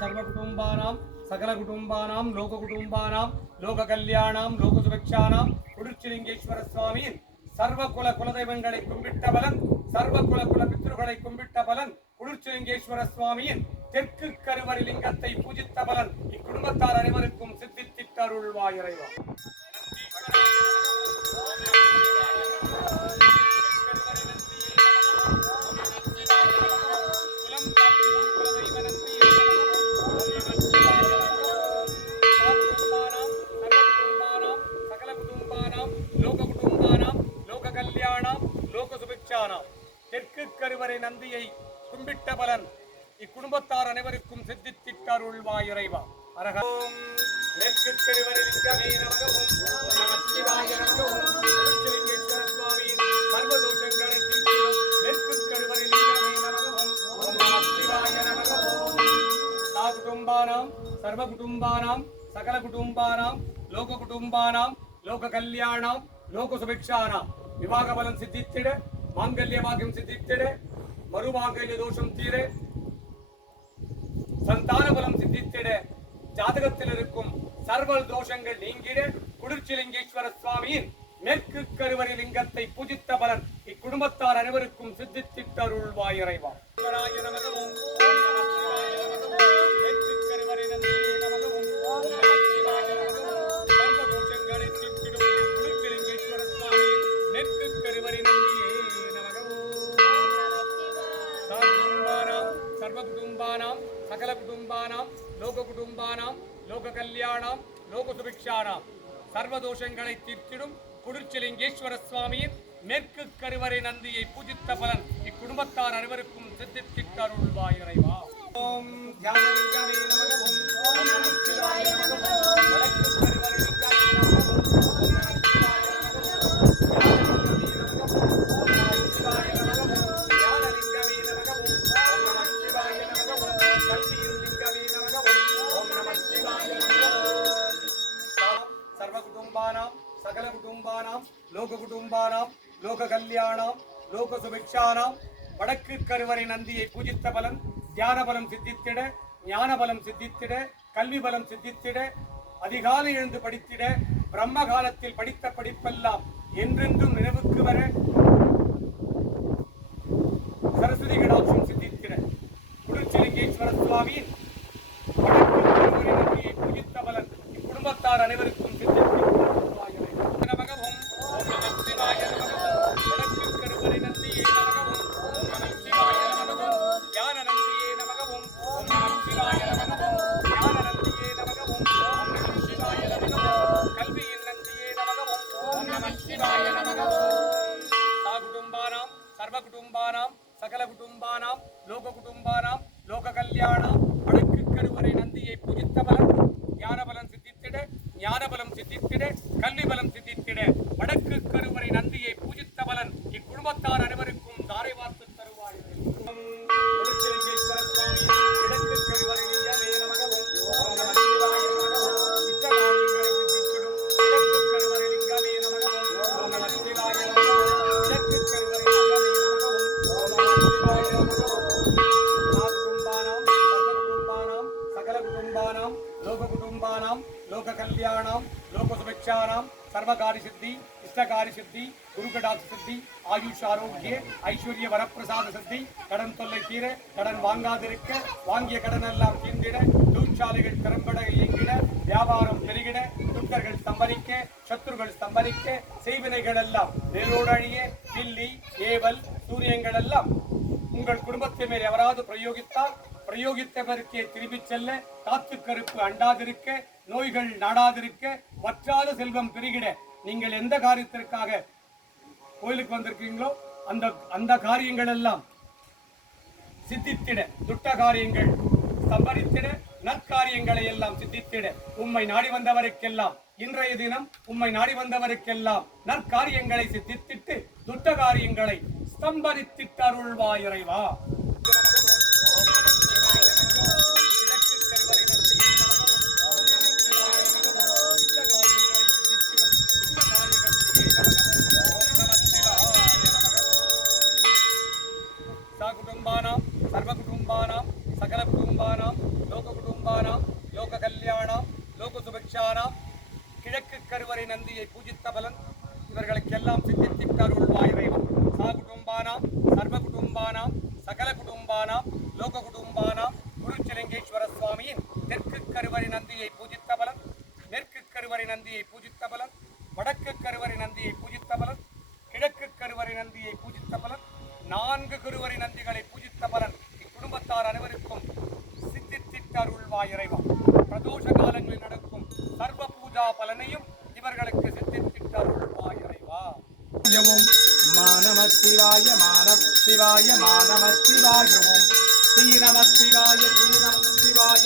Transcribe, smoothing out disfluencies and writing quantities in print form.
सर्वकुटुंबानां सकलकुटुंबानां लोककुटुंबानां लोककल्याणां लोकसुभिक्षाणां कुडुच्चिलिंगेश्वर स्वामी सर्वकुल कुलदैवங்களை கும்பிட்ட பலன் सर्वकुल कुल பித்ருகளை கும்பிட்ட பலன் குடூர்ச்சிலிங்கேஸ்வர சுவாமியின் தெற்கு கருவறை லிங்கத்தை பூஜித்த பலன் இக்குடும்பத்தார் அனைவருக்கும் சித்தித்திட்டருள்வாய் இறைவா. தெற்கு கருவறை நந்தியை கும்பிட்ட பலன் இக்குடும்பத்தார் அனைவருக்கும் சித்தித்திட்டருள்வாய் இறைவா. அரகம் தெற்கு கருவறை லிங்கமே நமக ஓம் நம சிவாய நமக ஓம் குடூர்ச்சிலிங்கேஸ்வர சுவாமியின் சர்வதோஷங்களை தீர்க்கும் தெற்கு கருவறை லிங்கமே நமக ஓம் நம சிவாய நமக ஓம். சாகுடும்பானாம் சர்வகுடும்பானாம் சகல குடும்பானாம் லோக குடும்பானாம் லோக கல்யாணாம் லோக சுபிக்ஷானாம் விவாக பலம் சித்தித்திட மாங்கல்ய பாக்கியம் சித்தித்திட மறுமாங்கல்ய தோஷம் தீர சந்தான பலம் சித்தித்திட ஜாதகத்தில் இருக்கும் சர்வ தோஷங்கள் நீங்கிட குடூர்ச்சிலிங்கேஸ்வர சுவாமியின் மேற்கு கருவறை லிங்கத்தை பூஜித்த பலன் இக்குடும்பத்தார் அனைவருக்கும் சித்தித்திட்டருள்வாய் இறைவா. सर्वकुटुंबानां सकलकुटुंबानां लोककुटुंबानां लोककल्याणां लोकसुभिक्षाणां सर्वदोषங்களை தீர்த்திடும் குடூர்ச்சிலிங்கேஸ்வர சுவாமியின் மேற்கு கருவறை நந்தியை பூஜித்த பலன் இக்குடும்பத்தார் அனைவருக்கும் சித்தித்திட்டருள்வாய் இறைவா. ஓம் தியானலிங்கமே நமக ஓம் ஓம் நம சிவாய நமக ஓம் வடக்கு கருவறை லிங்கமே நமக ஓம் ஓம் நம சிவாய நமக ஓம் தியானலிங்கமே நமக ஓம் ஓம் நம சிவாய நமக ஓம் தியானலிங்கமே நமக ஓம் ஓம் நம சிவாய நமக ஓம் கல்வியின் லிங்கமே நமக ஓம் ஓம் நம சிவாய நமக ஓம். सर्वकुटुंबानां सकलकुटुंबानां लोककुटुंबानां लोककल्याणां लोकसुभिक्षाणां வடக்கு கருவறை நந்தியை பூஜித்த பலன் தியான பலம் சித்தித்திட ஞான பலம் சித்தித்திட கல்வி பலம் சித்தித்திட அதிகாலை எழுந்து படித்திட பிரம்ம காலத்தில் படித்த படிப்பெல்லாம் என்றென்றும் நினைவுக்கு வர சரஸ்வதி கடாட்சம் சித்தித்திட குடூர்ச்சிலிங்கேஸ்வர சுவாமியின் வடக்கு கருவறை நந்தியை பூஜித்த பலன் இக்குடும்பத்தார் அனைவருக்கும் सर्वकुटुंबानां सकलकुटुंबानां लोककुटुंबानां लोककल्याणां वडक्कु करुवरै नन्दियै पूजित्त बलं ज्ञानबलं सिद्धित्तिड ज्ञानबलं सिद्धित्तिड कल्विबलं सिद्धित्तिड वडक्कु करुवरै नन्दियै पूजित्त बलन इक्कुडुम्बत्तार अनैवरुक्कुम दारै वार्त्तु तरुवाय कुडूर्चिलिंगेश्वर स्वामी वडक्कु करुवरै लिंगमे नमः ओम नमः शिवाय नमः ओम इष्टकार्यங்களை सिद्धित्तिडुम वडक्कु करुवरै लिंगमे नमः ओम नमः शिवाय नमः वडक्कु करुवरै लोककुटुंबानां लोककल्याणां लोकसुभिक्षाणां सर्वकार्यसिद्धि इष्टकार्यसिद्धि गुरुकटाक्षसिद्धि आयुष आरोग्य ஐஸ்வர்ய வரப்பிரசாத சித்தி கடன் தொல்லை தீர கடன் வாங்காதிருக்க வாங்கிய கடன் எல்லாம் தீர்ந்திட தொழிற்சாலைகள் திறம்பட இயங்கிட வியாபாரம் பெருகிட துக்கர்கள் ஸ்தம்பரிக்க சத்துருகள் ஸ்தம்பரிக்க செய்வினைகள் எல்லாம் வேரோடழிய பில்லி ஏவல் சூரியங்கள் எல்லாம் உங்கள் குடும்பத்தின் மேல் எவராது பிரயோகித்தவருக்கே திரும்பிச் செல்ல காத்து கருப்பு அண்டாதிருக்க நோய்கள் நாடாதிருக்க வற்றாத செல்வம் பெருகிட நீங்கள் எந்த காரியத்திற்காக கோயிலுக்கு வந்திருக்கீங்களோ அந்த காரியங்கள் எல்லாம் சித்தித்திட, துட்ட காரியங்கள் சம்பரித்திட, நற்காரியங்களை எல்லாம் சித்தித்திட உம்மை நாடி வந்தவருக்கெல்லாம் இன்றைய தினம் உம்மை நாடி வந்தவருக்கெல்லாம் நற்காரியங்களை சித்தித்திட்டு துட்ட காரியங்களை ஸ்தம்பரித்திட்டு அருள்வாய் இறைவா. குடும்பானாம் சர்வகுடும்பானாம் சகல குடும்பானாம் லோக குடும்பானாம் லோக கல்யாணம் லோக சுபிக்ஷானாம் கிழக்கு கருவறை நந்தியை பூஜித்த பலன் இவர்களுக்கெல்லாம் சித்தித்திட்டு அருள்வாய் இறைவா. சா குடும்பானாம் சர்வ குடும்பானாம் சகல குடும்பானாம் லோக குடும்பானாம் குருச்சலிங்கேஸ்வர சுவாமியின் தெற்கு கருவறை நந்தியை பூஜித்த பலன், மேற்கு கருவறை நந்தியை பூஜித்த பலன், வடக்கு கருவறை நந்தியை பூஜித்த பலன், கிழக்கு கருவறை நந்தியை பூஜித்த பலன், 4 கருவறை நந்திகளை பூஜித்த பலன் இக்குடும்பத்தார் அனைவருக்கும் சித்தித்திட்டு அருள்வாய் இறைவா. பிரதோஷ காலங்களில் நடக்கும் சர்வ பூஜா பலனையும் இவர்களுக்கு சித்தித்திட்டு அருள்வாய் இறைவா. மானமசிவாய மானமசிவாய மானமசிவாய ஓம் ஸ்ரீ நமசிவாய ஸ்ரீ நமசிவாய